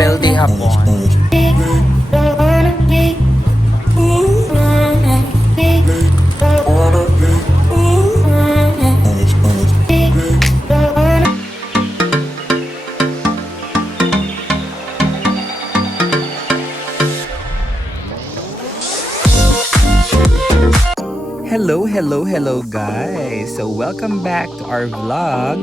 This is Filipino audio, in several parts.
Papel de hapon. Hello guys! So welcome back to our vlog.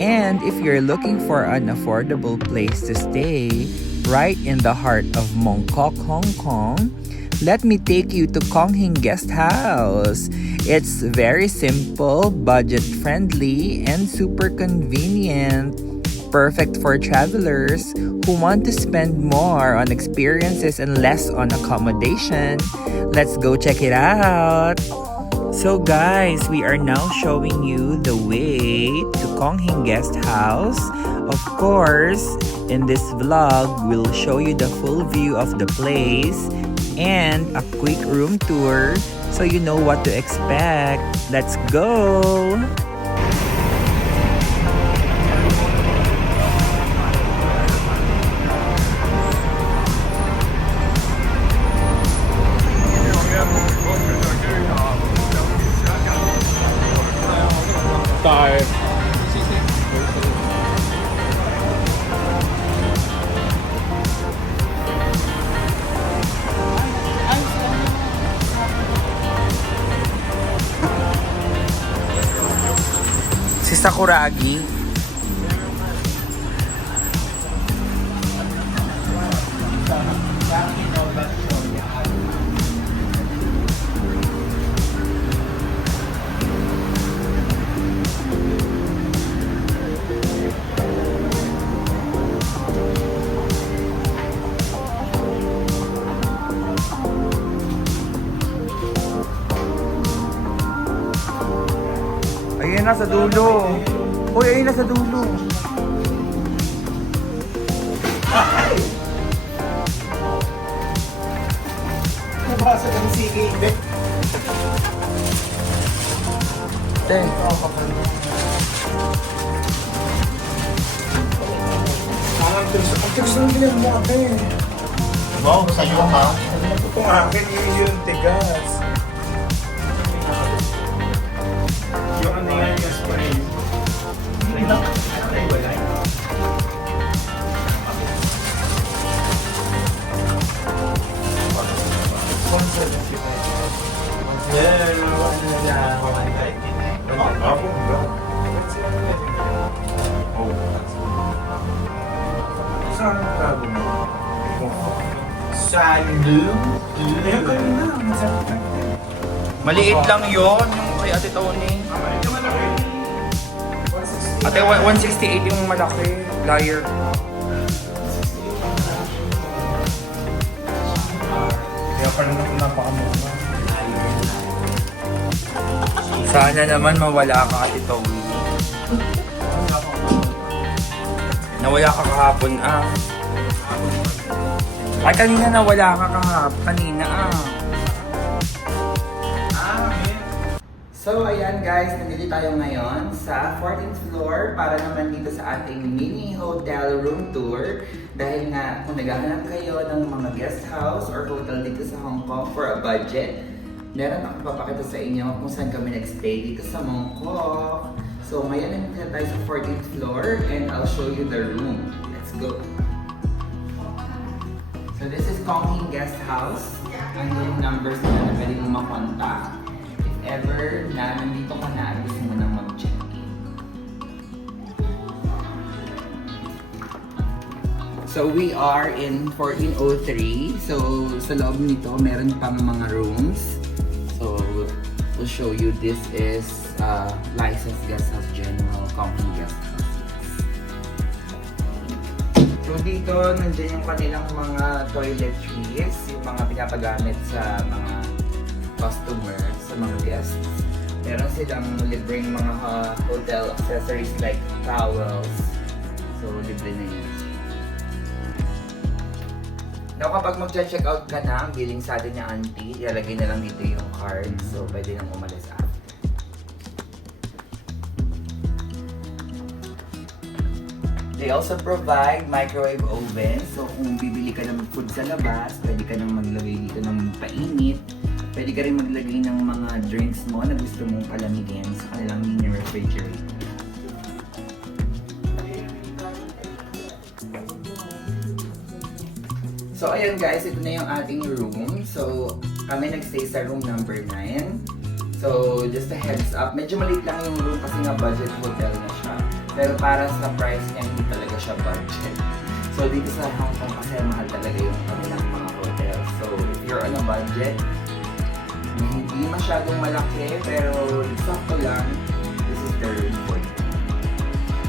And if you're looking for an affordable place to stay right in the heart of Mongkok, Hong Kong, let me take you to Kong Hing Guest House. It's very simple, budget friendly, and super convenient. Perfect for travelers who want to spend more on experiences and less on accommodation. Let's go check it out! So guys, we are now showing you the way to Kong Hing Guest House. Of course, in this vlog, we'll show you the full view of the place and a quick room tour so you know what to expect. Let's go! Si Sakuragi. Ayun na sa dulo. Uy, ayun na sa dulo. Nabasa ng sige. Ten. Ang tigas ng bilang mo ate. Wow, sa'yo ha? Ano po itong akin yung tigas. Yung ano yan yung spray. Ay, wala. Saan ang tago mo? Maliit lang yon yung kay Ate Tony. Ate, 168 yung malaki. Liar. Kaya pala napakamura. Sana naman mawala ka, Ate Tony. Nawala ka kahapon Ay, kanina nawala ka kahapon. Kanina So, ayan guys, nandito tayo ngayon sa 14th floor para naman dito sa ating mini hotel room tour. Dahil nga, kung naghahanap kayo ng mga guest house or hotel dito sa Hong Kong for a budget, meron akong papakita sa inyo kung saan kami nag-stay dito sa Mongkok. So, ngayon nandito tayo sa 14th floor and I'll show you the room. Let's go! So, this is Kong Hing Guest House. Ang yung numbers na pwede mong makontak. Ever na nandito ka na at gusto mo nang mag-check-in. So we are in 1403. So sa loob nito meron pang mga rooms. So we'll show you. This is licensed guest house, general company guest house. So dito nandiyan yung kanilang mga toiletries, yung mga pinapagamit sa mga customers, sa mga guests. Meron silang libreng mga hotel accessories like towels. So, libre na yun. Now, kapag mag-check out ka na, ang billing sa atin niya auntie, ilalagay na lang dito yung card. So, pwede nang umalis after. They also provide microwave oven. So kung bibili ka ng food sa labas, pwede ka nang maglagay dito ng painit. Pwede ka rin maglagay ng mga drinks mo na gusto mong palamigin sa kanilang mini refrigerator. So ayan guys, ito na yung ating room. So kami nagstay sa room number 9. So just a heads up, medyo maliit lang yung room kasi nga budget hotel na siya. Pero para sa price niya, hindi talaga siya budget. So dito sa Hong Kong kasi mahal talaga yung kanilang mga hotel. So if you're on a budget, hindi masyadong malaki pero sakto lang, this is the room for you.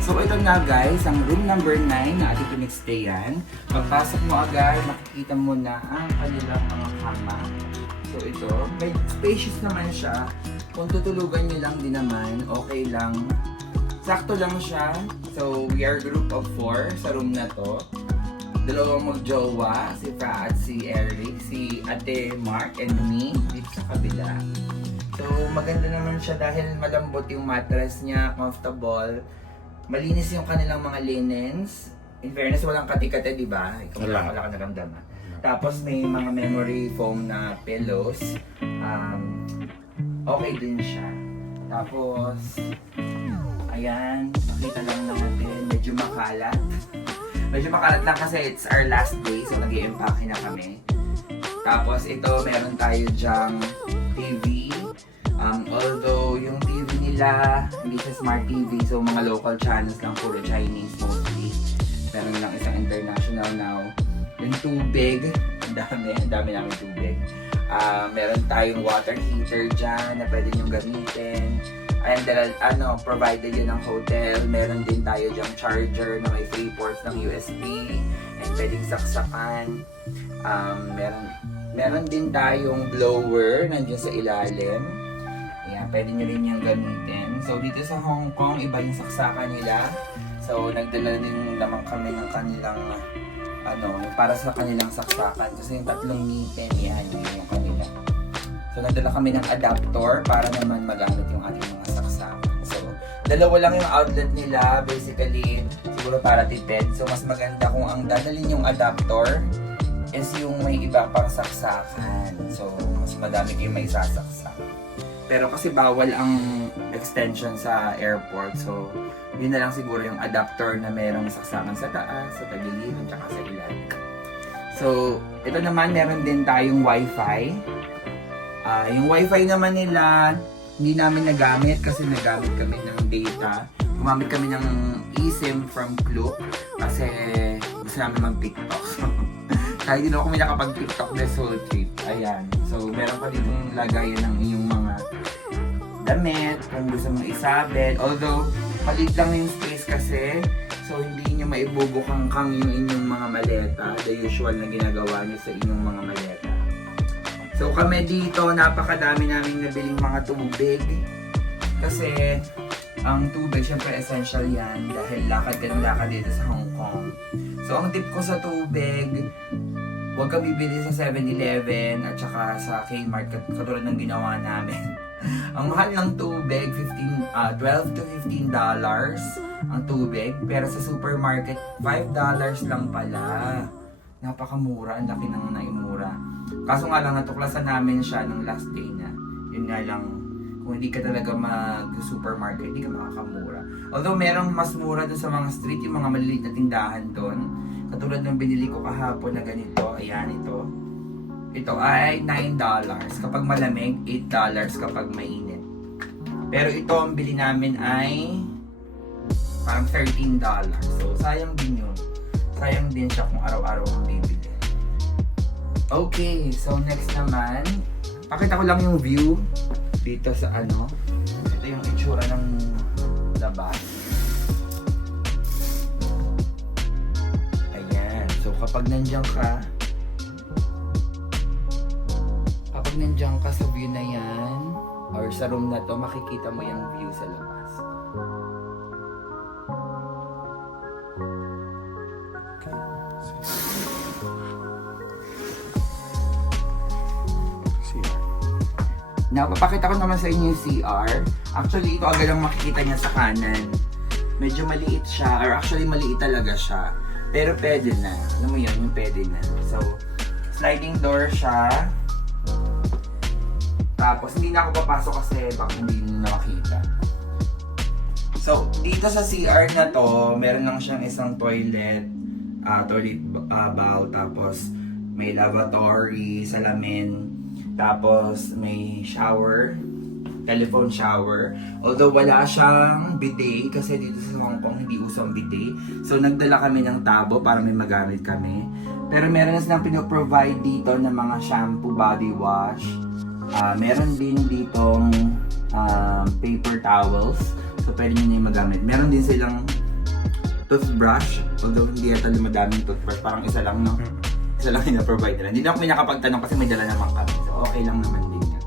So ito na guys, ang room number 9 na ating pinagstayan. Pagpasok mo agad, makikita mo na ang kanilang mga kama. So ito, may spacious naman siya. Kung tutulugan nyo lang din naman, okay lang. Sakto lang siya. So we are group of 4 sa room na to. Dalawang magjowa, si Fra at si Eric, si Ate Mark and me dito sa kabila. So maganda naman siya dahil malambot yung mattress niya, comfortable. Malinis yung kanilang mga linens. In fairness, walang kati-kati, di ba? Ikaw wala ka naramdaman. Tapos may mga memory foam na pillows. Okay din siya. Tapos, ayan, pakita lang natin. Medyo makalat. Medyo makalat lang kasi it's our last day. So, nag-i-empake na kami. Tapos, ito, meron tayo dyang TV. Although, yung TV nila, hindi siya smart TV. So, mga local channels lang, puro Chinese mostly. Meron lang isang international now. Yung tubig, ang dami namin tubig. Meron tayong water heater dyan na pwede nyo gamitin. And provided yun ng hotel. Meron din tayo dyang charger na may 3 ports ng USB. And pwedeng saksakan. Meron din tayong blower nandiyan sa ilalim. Ayan, pwede nyo rin yung gamitin. So dito sa Hong Kong, iba yung saksakan nila. So nagdala din naman kami ng kanilang para sa kanilang saksakan. Kasi yung 3 ngipin, yan yung kanila. So nagdala kami ng adapter para naman magamit yung ating mga saksakan. So dalawa lang yung outlet nila, basically siguro para tipid. So mas maganda kung ang dadalhin yung adapter is yung may iba pang saksakan. So mas madami kayong may sasaksak. Pero kasi bawal ang extension sa airport. So yun na lang siguro yung adapter na merong saksakan sa taas, sa tagiliran, tsaka sa ilalim. So ito naman, meron din tayong wifi. Yung wifi naman nila, hindi namin nagamit kasi nagamit kami ng data. Gumamit kami ng eSIM from Klook kasi gusto namin mag-TikTok. Kahit hindi na kami nakapag-TikTok this whole trip. Ayan. So, meron pa ditong lagayan ng inyong mga damit, kung gusto mong isabit. Although, palit lang yung space kasi, so hindi nyo maibubukang-kang yung inyong mga maleta. The usual na ginagawa nyo sa inyong mga maleta. So kami dito, napakadami namin nabiling mga tubig. Kasi ang tubig, syempre essential yan dahil lakad ka ng lakad dito sa Hong Kong. So ang tip ko sa tubig, huwag ka bibili sa 7-Eleven at saka sa Kmart katulad ng ginawa namin. Ang mahal ng tubig, $12 to $15 ang tubig. Pero sa supermarket, $5 lang pala. Napakamura, ang laki nang naimura. Kaso nga lang, natuklasan namin siya ng last day na. Yun nga lang, kung hindi ka talaga mag-supermarket, hindi ka makakamura. Although merong mas mura doon sa mga street, yung mga maliliit na tindahan doon. Katulad ng binili ko kahapon na ganito, ayan ito. Ito ay $9 kapag malamig, $8 kapag mainit. Pero ito, ang bili namin ay parang $13. So, sayang din yun. Sayang din siya kung araw-araw ang bibili. Okay, so next naman, pakita ko lang yung view dito sa ano. Ito yung itsura ng labas. Ayan, so kapag nandiyan ka sa view na yan, or sa room na to, makikita mo yung view sa labas. Now, papakita ko naman sa inyo yung CR. Actually, ito agad ang makikita niya sa kanan. medyo maliit siya, or actually maliit talaga siya. Pero pwede na. Alam mo yun, yung pwede na. So, sliding door siya. Tapos, hindi na ako papasok kasi baka hindi nyo nakakita. So, dito sa CR na to, meron lang siyang isang toilet bowl, tapos may lavatory, salamin, tapos may shower, telephone shower. Although wala siyang bidet kasi dito sa Hong Kong hindi usong bidet. So nagdala kami ng tabo para may magamit kami. Pero meron na silang pinoprovide dito ng mga shampoo, body wash. Meron din ditong paper towels. So pwede nyo na yung magamit. Meron din silang toothbrush. Although hindi yata madaming toothbrush. Parang isa lang, no? Isa lang yung na-provide nila. Hindi na ako nakapagtanong kasi may dala naman kami. So okay lang naman din yun.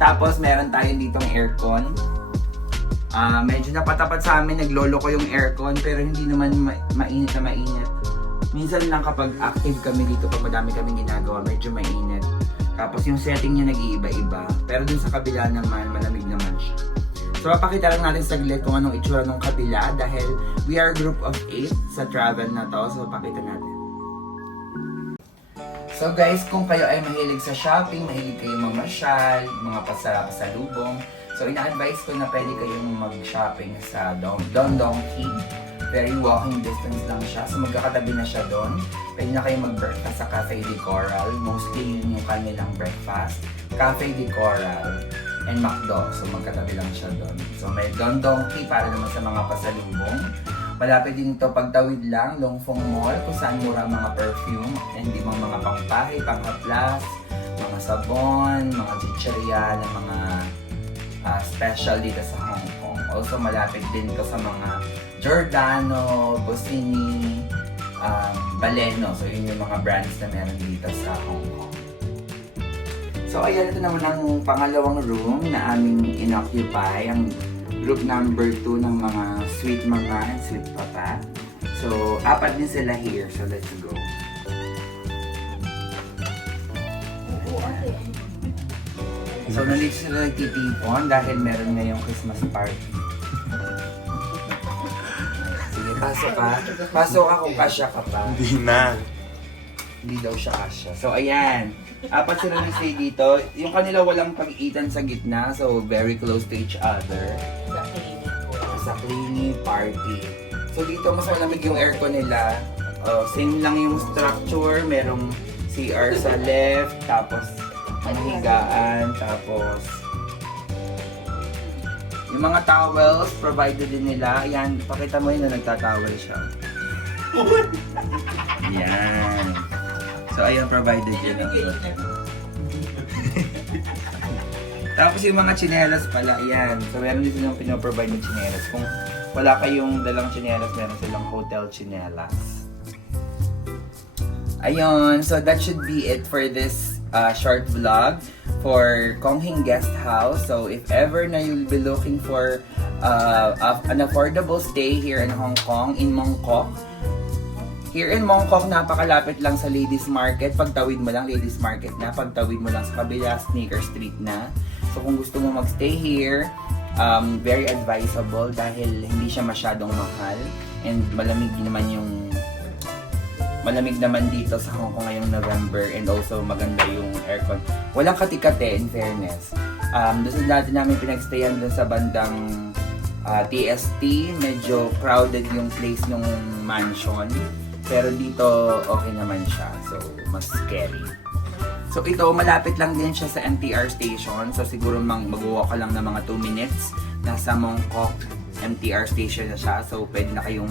Tapos meron tayo ditong aircon. Medyo napatapat sa amin, naglolo ko yung aircon pero hindi naman mainit na mainit. Minsan lang kapag active kami dito, pag madami kaming ginagawa, medyo mainit. Tapos yung setting niya nag-iiba-iba. Pero dun sa kabila naman, malamig naman siya. So papakita lang natin saglit kung anong itsura ng kabila dahil we are a group of 8 sa travel na to. So pakita natin. So guys, kung kayo ay mahilig sa shopping, mahilig kayong mamasyal, mga pasalubong, so ina-advise ko na pwede kayong mag-shopping sa Don Donki. Very walking distance lang siya. So magkakatabi na siya doon. Pwede na kayong mag-breakfast sa Cafe de Coral. Mostly yun yung kanilang breakfast. Cafe de Coral and McDo. So magkatabi lang siya doon. So may Don Donki para naman sa mga pasalubong. Malapit din ito pagtawid lang, Longfong Mall, kung saan mura mga perfume, and di mga pangpahe, panghaplas, mga sabon, mga chicheria, na mga special dito sa Hong Kong. Also malapit din ito sa mga Giordano, Bossini, Baleno. So yun yung mga brands na meron dito sa Hong Kong. So ayan, ito naman ang pangalawang room na aming inoccupy, ang group number 2 ng mga sweet mama and sweet papa. So, 4 din sila here. So, let's go. So, nandito sila nagtitipon dahil meron ngayong Christmas party. Sige, pasok ka. Pasok ka kung kasya ka pa. Hindi na. Hindi daw siya kasya. So, ayan. 4 sila nag-stay dito. Yung kanila walang pag-iitan sa gitna. So, very close to each other. Sa cleaning party. So, dito mas malamig yung aircon nila. Same lang yung structure. Merong CR sa left. Tapos, ang higaan. Tapos, yung mga towels, provided din nila. Ayan, pakita mo yun na nagtatowel siya. Ayan. So, ayun, provided yun. Tapos yung mga tsinelas pala, ayan. So, meron din silang pinoprovide ng tsinelas. Kung wala kayong dalang tsinelas, meron silang hotel tsinelas. Ayun, so that should be it for this short vlog for Kong Hing Guest House. So, if ever na you'll be looking for an affordable stay here in Hong Kong, in Mongkok, here in Mongkok, napakalapit lang sa Ladies Market. Pagtawid mo lang, Ladies Market na. Pagtawid mo lang sa kabila, Sneaker Street na. So kung gusto mo magstay here, very advisable dahil hindi siya masyadong mahal. And malamig naman dito sa Hong Kong ngayong November, and also maganda yung aircon. Walang katikate, in fairness. Doon natin namin pinagstayan doon sa bandang TST. Medyo crowded yung place ng mansion. Pero dito, okay naman siya. So, mas scary. So, ito, malapit lang din siya sa MTR station. So, siguro mag-walk ka lang ng mga 2 minutes. Nasa Mongkok MTR station na siya. So, pwede na kayong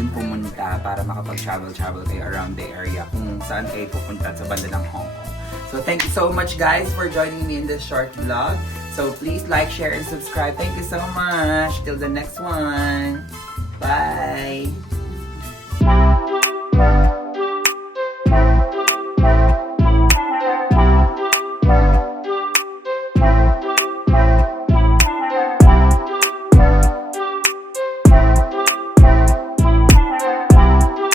dun pumunta para makapag-travel kayo around the area kung saan kayo pupunta sa banda ng Hong Kong. So, thank you so much guys for joining me in this short vlog. So, please like, share, and subscribe. Thank you so much. Till the next one. Bye!